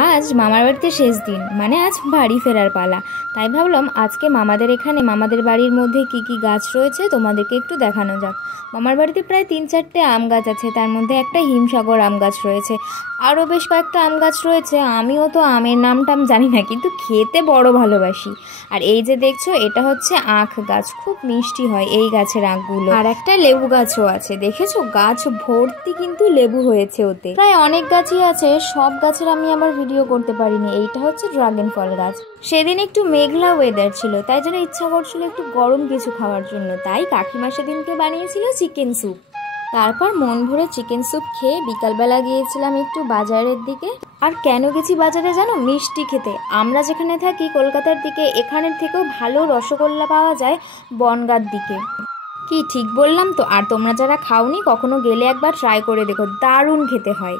আজ মামার বাড়িতে শেষ দিন, মানে আজ বাড়ি ফেরার পালা। তাই ভাবলাম আজকে মামাদের এখানে মামাদের বাড়ির মধ্যে কি কি গাছ রয়েছে তোমাদেরকে একটু দেখানো যাক। মামার বাড়িতে প্রায় 3-4টে আম গাছ আছে, তার মধ্যে একটা হিমসাগর আম গাছ রয়েছে, আরও বেশ কয়েকটা আম গাছ রয়েছে। আমিও তো আমের নামটাম জানি না, কিন্তু খেতে বড় ভালোবাসি। আর এই যে দেখছো, এটা হচ্ছে আখ গাছ, খুব মিষ্টি হয় এই গাছের আখগুলো। আর একটা লেবু গাছও আছে, দেখেছো গাছ ভর্তি কিন্তু লেবু হয়েছে ওতে। প্রায় অনেক গাছই আছে, সব গাছের আমি আবার ভিডিও করতে পারিনি। এইটা হচ্ছে ড্রাগন ফল গাছ। সেদিন একটু মেঘলা ওয়েদার ছিল, তাই জন্য ইচ্ছা করছিল একটু গরম কিছু খাওয়ার জন্য, তাই কাকিমা সেদিনকে বানিয়েছিল চিকেন স্যুপ। তারপর মন ভরে চিকেন স্যুপ খেয়ে বিকালবেলা গিয়েছিলাম একটু বাজারের দিকে। আর কেন গেছি বাজারে জানো? মিষ্টি খেতে। আমরা যেখানে থাকি কলকাতার দিকে, এখানের থেকেও ভালো রসগোল্লা পাওয়া যায় বনগাঁর দিকে। কি ঠিক বললাম তো? আর তোমরা যারা খাওনি, কখনো গেলে একবার ট্রাই করে দেখো, দারুণ খেতে হয়।